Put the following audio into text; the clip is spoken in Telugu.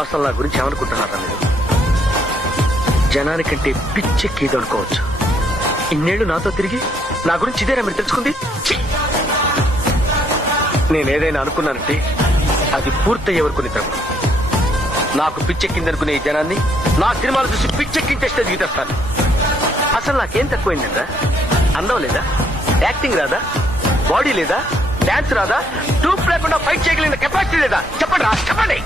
అసలు నా గురించి ఏమనుకుంటున్నారా మీరు? జనానికంటే పిచ్చెక్కేది అనుకోవచ్చు. ఇన్నేళ్లు నాతో తిరిగి నా గురించి ఇదేనా మీరు తెలుసుకుంది? ఛీ! నేనేదైనా అనుకున్నానంటే అది పూర్తయ్యే వరకు నిద్రపోను. నాకు పిచ్చెక్కిందనుకునే ఈ జనాన్ని నా సినిమాలు చూసి పిచ్చెక్కించే స్టేజ్కి తెస్తాను. అసలు నాకేం తక్కువైందంట? అందం లేదా? యాక్టింగ్ రాదా? బాడీ లేదా? డాన్స్ రాదా? ట్రూప్ లేకుండా ఫైట్ చేయగలిగిన కెపాసిటీ లేదా? చెప్పండి రా, చెప్పండి.